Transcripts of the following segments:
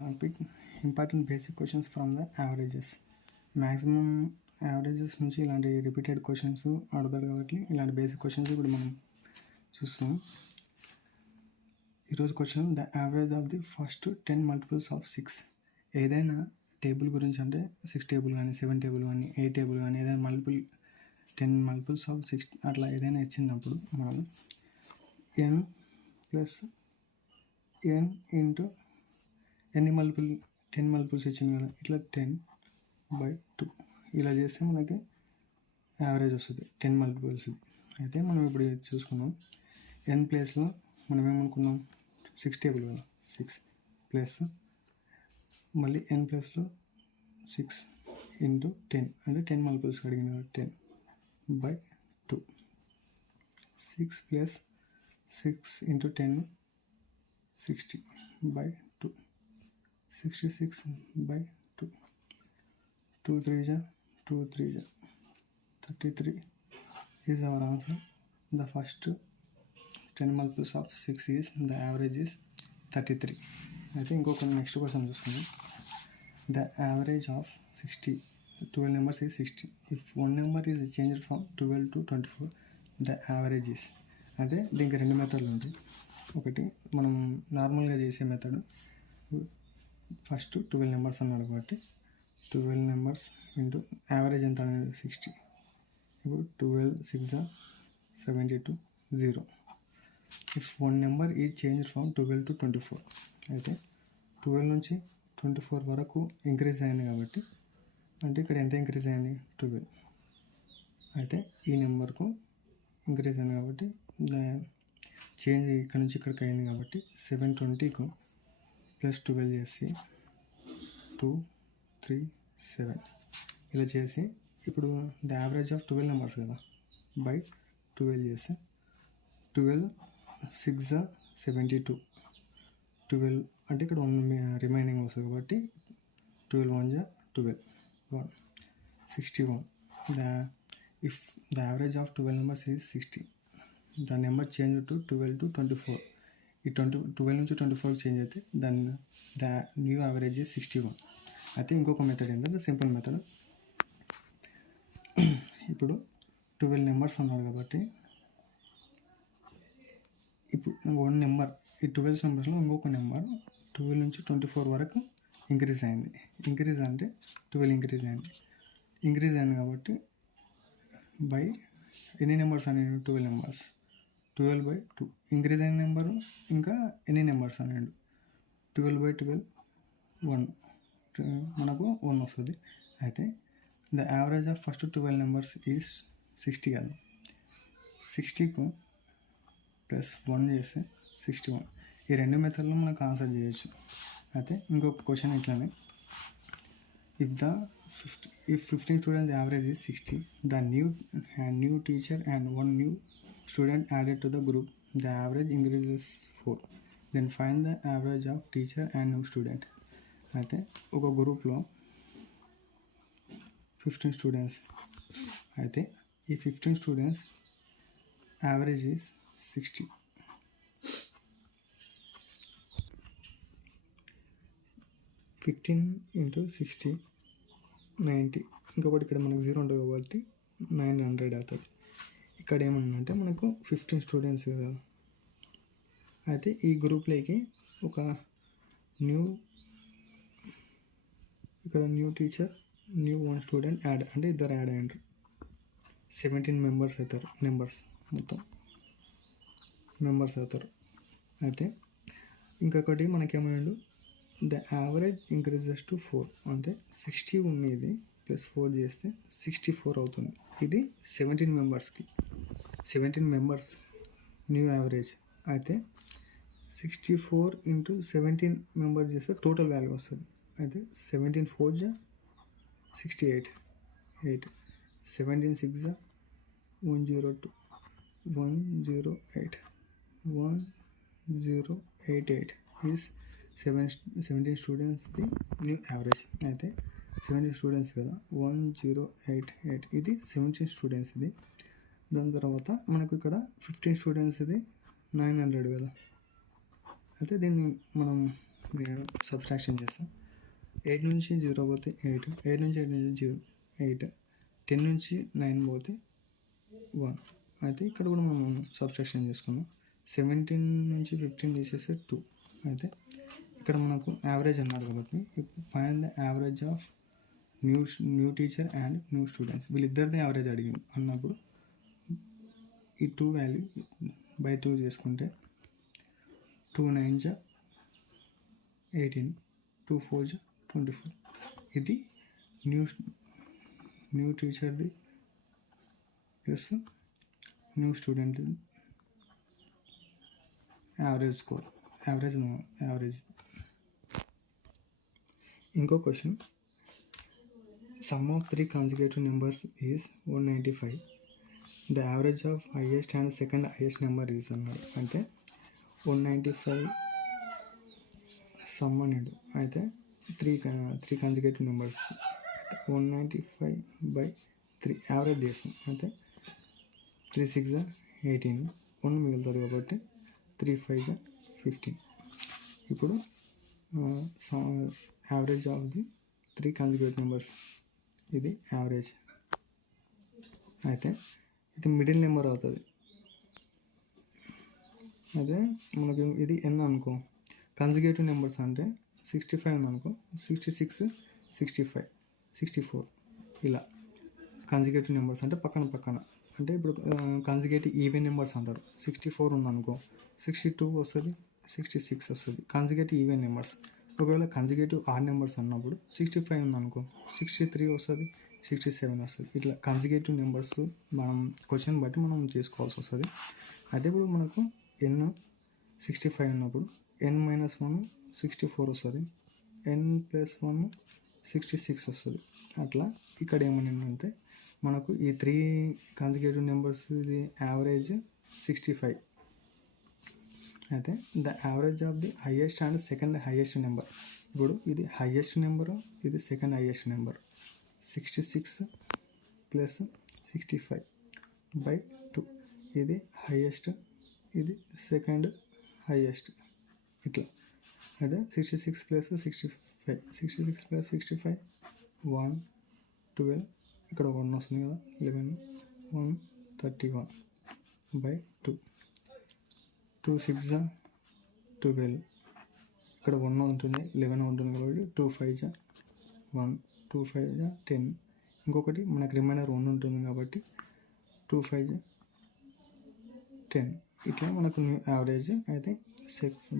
Pick important basic questions from the averages. Maximum averages నుంచి ఇలాంటి repeated questions అడుగుతాడు కాబట్టి ఇలాంటి బేసిక్ క్వశ్చన్స్ ఇప్పుడు మనం చూస్తాం. ఈరోజు question the average of the first 10 multiples of 6. ఏదైనా టేబుల్ గురించి అంటే 6 టేబుల్ కానీ 7 టేబుల్ కానీ 8 టేబుల్ కానీ ఏదైనా 10 మల్టిపుల్స్ ఆఫ్ 6 అట్లా ఏదైనా ఇచ్చినప్పుడు మనం n ప్లస్ n ఇంటూ ఎన్ని 10 మల్టిపుల్స్ ఇచ్చింది కదా, ఇట్లా 10/2 ఇలా చేస్తే మనకి యావరేజ్ వస్తుంది 10 మల్టిపుల్స్. అయితే మనం ఇప్పుడు చూసుకున్నాం n ప్లేస్లో మనం ఏమనుకున్నాం 6 టేబుల్ కదా, 6 ప్లస్ మళ్ళీ n ప్లస్లో 6 ఇంటూ 10 అంటే 10 మల్టిపుల్స్ అడిగింది కదా, 10/2. 6 plus 6 into 10 60/2, 66/2. 2 3 2 3 33 is our answer. The first 10 multiples of 6 is, the average is 33. అయితే ఇంకొక నెక్స్ట్ క్వశ్చన్ చూసుకుందాం. The average of 12 numbers is 60. If one number is changed from 12 to 24, the average is. అదే దీనికి 2 మెథడ్లు ఉంటాయి. ఒకటి మనం నార్మల్గా చేసే మెథడ్, ఫస్ట్ 12 నెంబర్స్ అన్నాడు కాబట్టి 12 నెంబర్స్ ఇంటూ యావరేజ్ ఎంత అనేది 60. ఇప్పుడు 12 6 72 0. If one number is change from 12 to 24, అయితే 12 నుంచి 24 వరకు ఇంక్రీజ్ అయింది కాబట్టి అంటే ఇక్కడ ఎంత ఇంక్రీజ్ అయింది 12. అయితే ఈ నెంబర్కు ఇంక్రీజ్ అయింది కాబట్టి చేంజ్ ఇక్కడ నుంచి ఇక్కడికి అయింది కాబట్టి 720కు ప్లస్ 12 చేసి 2 3 7 ఇలా చేసి ఇప్పుడు ద యావరేజ్ ఆఫ్ 12 నెంబర్స్ కదా బై 12 చేస్తే 12 6 72, 12 అంటే ఇక్కడ 1 రిమైనింగ్ వస్తుంది కాబట్టి 12 1 12 61. If the average of 12 numbers is 60, the number change to 12 to 24. ఈ 12 నుంచి 24 చేంజ్ అయితే దాన్ని ద న్యూ యావరేజ్ 61. అయితే ఇంకొక మెథడ్ ఏంటంటే సింపుల్ మెథడ్. ఇప్పుడు 12 నెంబర్స్ అన్నాడు కాబట్టి ఇప్పుడు వన్ నెంబర్, ఈ 12 నెంబర్స్లో ఇంకొక నెంబర్ 12 నుంచి 24 వరకు ఇంక్రీజ్ అయింది. ఇంక్రీజ్ అంటే 12 ఇంక్రీజ్ అయింది కాబట్టి బై ఎన్ని నెంబర్స్ అనేవి 12 నెంబర్స్, 12/2. ఇంక్రీజ్ అయిన నెంబరు ఇంకా ఎన్ని నెంబర్స్ అనేవి 12/12 1, మనకు 1 వస్తుంది. అయితే the average of first 12 numbers is 60 కదా, 60కు ప్లస్ 1 చేస్తే 61. ఈ 2 మెథడ్లో మనకు ఆన్సర్ చేయొచ్చు. అయితే ఇంకొక క్వశ్చన్ ఇట్లానే, if 15 students average is 60, the new teacher and 1 new student added to the group, the average increases 4. Then find the average of teacher and new student. అయితే ఒక గ్రూప్లో 15 స్టూడెంట్స్, అయితే ఈ 15 స్టూడెంట్స్ యావరేజ్ ఈజ్ 60. 15 into 60 90. ఇంకొకటి ఇక్కడ మనకు 0 ఉంటుంది కాబట్టి 900 అవుతుంది. ఇక్కడ ఏమన్నంటే మనకు 15 స్టూడెంట్స్ కదా, అయితే ఈ గ్రూప్లోకి ఒక new teacher new 1 student add, అంటే ఇద్దరు యాడ్ అయ్యారు. 17 మెంబర్స్ అవుతారు, మొత్తం మెంబర్స్ అవుతారు. అయితే ఇంకొకటి మనకేమయ్యాడు, ద యావరేజ్ ఇంక్రీజెస్ టు 4, అంటే 60 ఉన్నది ప్లస్ 4 చేస్తే 64 అవుతుంది. ఇది 17 మెంబర్స్ న్యూ యావరేజ్. అయితే 64 ఇంటూ 17 మెంబర్స్ చేస్తే టోటల్ వాల్యూ వస్తుంది. అయితే 17 4 68, 17 6 102, 108, 1088 is 17 students the new average. అయితే 17 స్టూడెంట్స్ కదా, 1088 ఇది 17 స్టూడెంట్స్ ఇది. దాని తర్వాత మనకు ఇక్కడ 15 స్టూడెంట్స్ ఇది 900 కదా. అయితే దీన్ని మనం నేను సబ్స్ట్రాక్షన్ చేస్తాను. 8 నుంచి 0 పోతే 8, 8 నుంచి 8, 10 నుంచి 9 పోతే 1. అయితే ఇక్కడ కూడా మనం సబ్స్ట్రాక్షన్ చేసుకున్నాం. 17 నుంచి 15 తీసేస్తే 2. అయితే ఇక్కడ మనకు యావరేజ్ అన్నారు కాబట్టి find the average of new teacher and new students. వీళ్ళిద్దరిది యావరేజ్ అడిగింది అన్నప్పుడు ఈ 2 వాల్యూ బై 2 చేసుకుంటే 2 9 18, 2 4 24. ఇది న్యూ టీచర్ది plus new student average score, average. ఇంకో question, sum of 3 consecutive numbers is 195. The average of highest and second highest number is అన్నాడు. అంటే 195 సమ్ అన్నాడు. అయితే 3 consecutive numbers 195/3 యావరేజ్ చేస్తాం. అయితే 3 6 18, 1 మిగులుతుంది కాబట్టి 3 5 15. ఇప్పుడు average of the 3 consecutive numbers, ఇది యావరేజ్. అయితే ఇది మిడిల్ నెంబర్ అవుతుంది. అదే మనకి ఇది n అనుకో, కన్సిక్యూటివ్ నెంబర్స్ అంటే 65 ఉందనుకో, 66 65 64 ఇలా కన్సిక్యూటివ్ నెంబర్స్ అంటే పక్కన. అంటే ఇప్పుడు కన్సిక్యూటివ్ ఈవెన్ నెంబర్స్ అంటారు. 64 ఉందనుకో 62 వస్తుంది, 66 వస్తుంది కన్సిక్యూటివ్ ఈవెన్ నెంబర్స్. ఒకవేళ కన్సిక్యూటివ్ ఆడ్ నెంబర్స్ అన్నప్పుడు 65 ఉందనుకో 63 వస్తుంది, 67 వస్తుంది. ఇట్లా కన్సిక్యూటివ్ నెంబర్స్ మనం క్వశ్చన్ బట్టి మనం చేసుకోవాల్సి వస్తుంది. అదే ఇప్పుడు మనకు n 65 ఉన్నప్పుడు n - 1 64 వస్తుంది, n + 1 66 వస్తుంది. అట్లా ఇక్కడ ఏమనిందంటే మనకు ఈ 3 consecutive నెంబర్స్ ఇది యావరేజ్ 65. అయితే the average of the highest and second highest number. ఇప్పుడు ఇది హైయెస్ట్ నెంబరు, ఇది సెకండ్ హైయెస్ట్ నెంబర్. 66 + 65/2. ఇది హైయెస్ట్, ఇది సెకండ్ హైయెస్ట్. ఇట్లా అదే 66 + 65, 66 + 65 1 12, ఇక్కడ 1 వస్తుంది కదా 11 1 31/2. 2 6 12, ఇక్కడ 1 ఉంటుంది 11 ఉంటుంది కాబట్టి 2 5 1, 2 5 10. ఇంకొకటి మనకు రిమైనర్ 1 ఉంటుంది కాబట్టి 2 5 10. ఇట్లా మనకు యావరేజ్. అయితే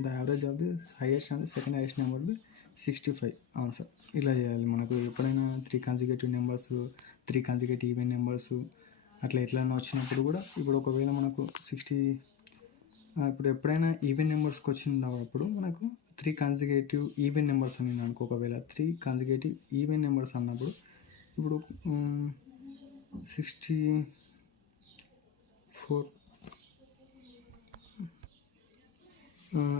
the average of the highest and second highest number 65 answer. ఇలా చేయాలి. మనకు ఎప్పుడైనా 3 consecutive numbers, 3 consecutive even numbers అట్లా ఎట్లైనా వచ్చినప్పుడు కూడా, ఇప్పుడు ఒకవేళ మనకు ఇప్పుడు ఎప్పుడైనా ఈవెన్ నెంబర్స్కి వచ్చినప్పుడు మనకు 3 consecutive ఈవెన్ నెంబర్స్ అని అనుకో. ఒకవేళ 3 consecutive ఈవెన్ నెంబర్స్ అన్నప్పుడు ఇప్పుడు 64,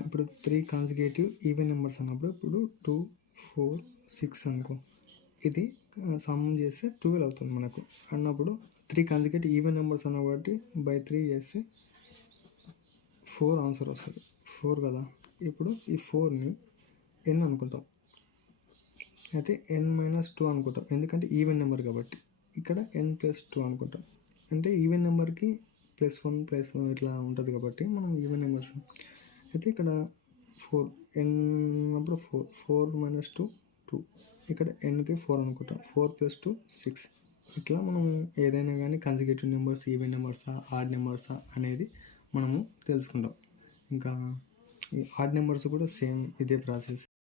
ఇప్పుడు 3 consecutive ఈవెన్ నెంబర్స్ అన్నప్పుడు ఇప్పుడు 2 4 6 అనుకో, ఇది సమ్ చేస్తే 12 అవుతుంది మనకు. అన్నప్పుడు 3 consecutive ఈవెన్ నెంబర్స్ అన్న కాబట్టి బై 3 చేస్తే 4 ఆన్సర్ వస్తుంది. 4 కదా. ఇప్పుడు ఈ 4ని n అనుకుంటాం. అయితే n - 2 అనుకుంటాం, ఎందుకంటే ఈవెన్ నెంబర్ కాబట్టి. ఇక్కడ n + 2 అనుకుంటాం, అంటే ఈవెన్ నెంబర్కి +1 +1 ఇట్లా ఉంటుంది కాబట్టి మనం ఈవెన్ నెంబర్స్. అయితే ఇక్కడ 4 n అప్పుడు 4 - 2 2. ఇక్కడ nకి 4 అనుకుంటాం, 4 + 2 6. ఇట్లా మనం ఏదైనా కానీ కన్సిక్యూటివ్ నెంబర్స్ ఈవెన్ నెంబర్సా ఆడ్ నెంబర్సా అనేది మనము తెలుసుకుంటాం. ఇంకా ఈ ఆడ్ నెంబర్స్ కూడా సేమ్ ఇదే ప్రాసెస్.